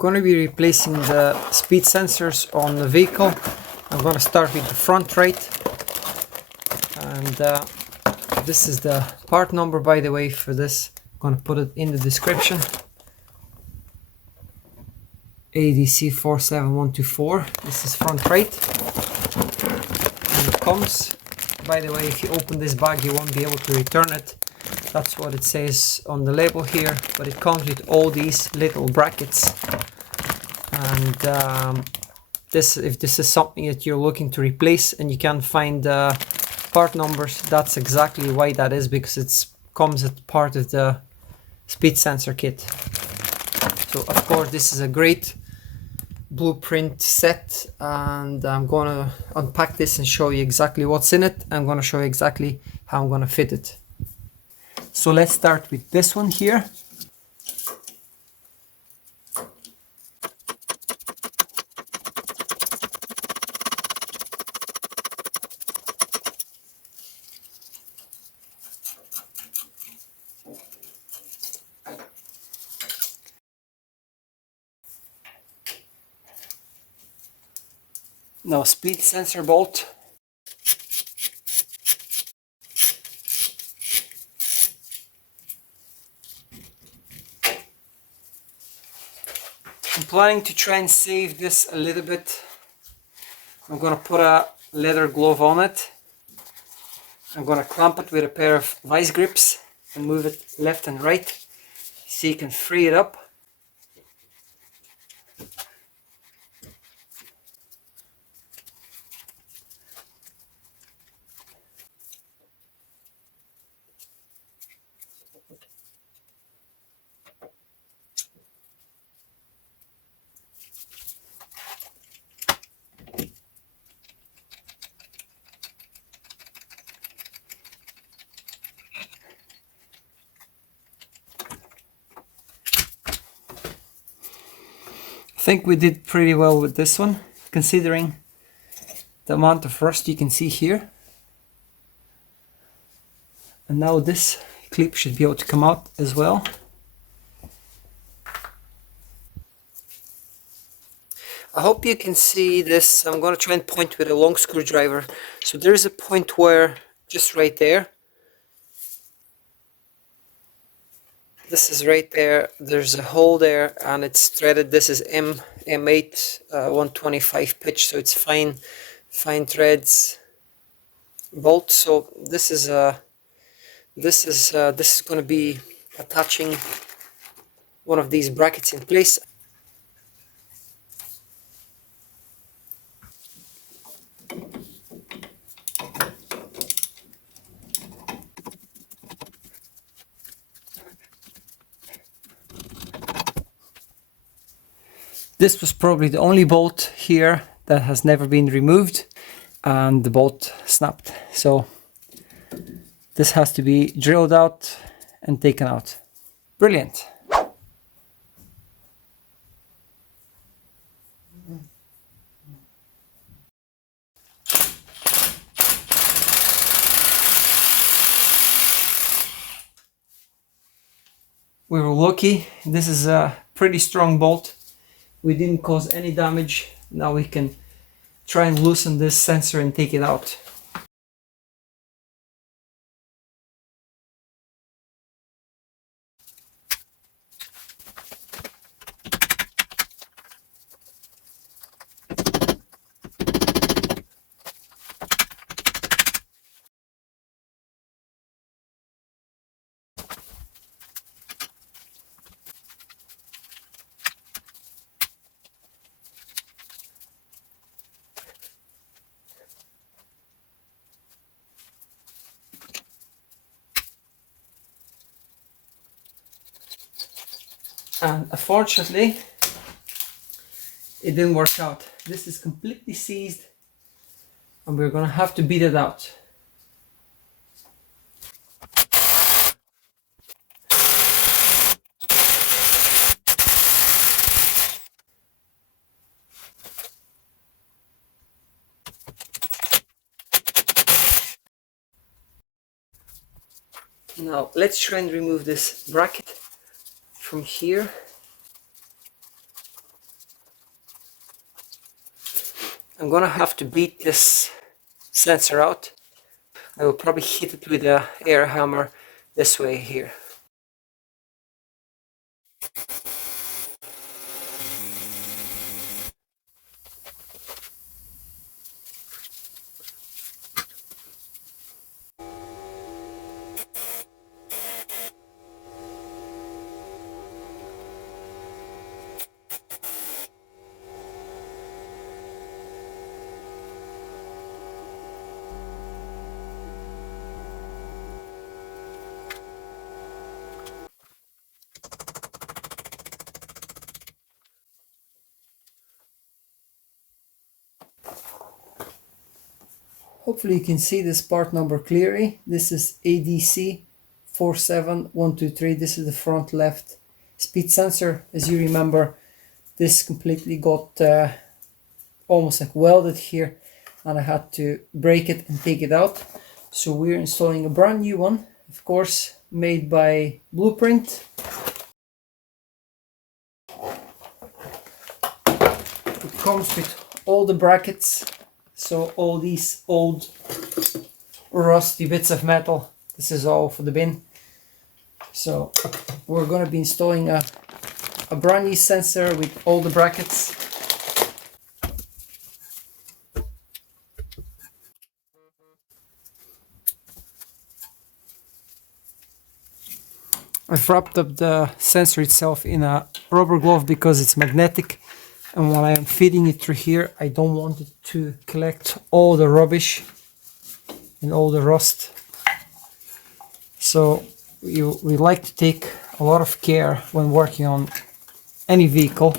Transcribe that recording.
going to be replacing the speed sensors on the vehicle. I'm going to start with the front right, and this is the part number, by the way, for this. I'm going to put it in the description. ADC47124. This is front right, and it comes, by the way, if you open this bag you won't be able to return it. That's what it says on the label here, but it comes with all these little brackets. And if this is something that you're looking to replace and you can't find part numbers, that's exactly why that is, because it comes as part of the speed sensor kit. So of course this is a great blueprint set, and I'm gonna unpack this and show you exactly what's in it. I'm gonna show you exactly how I'm gonna fit it. So let's start with this one here. Now, speed sensor bolt. I'm planning to try and save this a little bit. I'm going to put a leather glove on it. I'm going to clamp it with a pair of vice grips and move it left and right so you can free it up. I think we did pretty well with this one, considering the amount of rust you can see here. And now this clip should be able to come out as well. I hope you can see this. I'm going to try and point with a long screwdriver. So there's a point where, just right there, this is right there, there's a hole there and it's threaded. This is M8 125 pitch, so it's fine threads bolt. So this is going to be attaching one of these brackets in place. This was probably the only bolt here that has never been removed, and the bolt snapped. So this has to be drilled out and taken out. Brilliant. We were lucky. This is a pretty strong bolt. We didn't cause any damage. Now we can try and loosen this sensor and take it out. And unfortunately, it didn't work out. This is completely seized and we're gonna have to beat it out. Now let's try and remove this bracket from here. I'm gonna have to beat this sensor out. I will probably hit it with a air hammer this way here. Hopefully you can see this part number clearly. This is ADC47123. This is the front left speed sensor. As you remember, this completely got almost like welded here, and I had to break it and take it out. So we're installing a brand new one, of course, made by Blueprint. It comes with all the brackets. So all these old rusty bits of metal, this is all for the bin. So we're going to be installing a brand new sensor with all the brackets. I've wrapped up the sensor itself in a rubber glove because it's magnetic. And while I am feeding it through here, I don't want it to collect all the rubbish and all the rust. So we like to take a lot of care when working on any vehicle.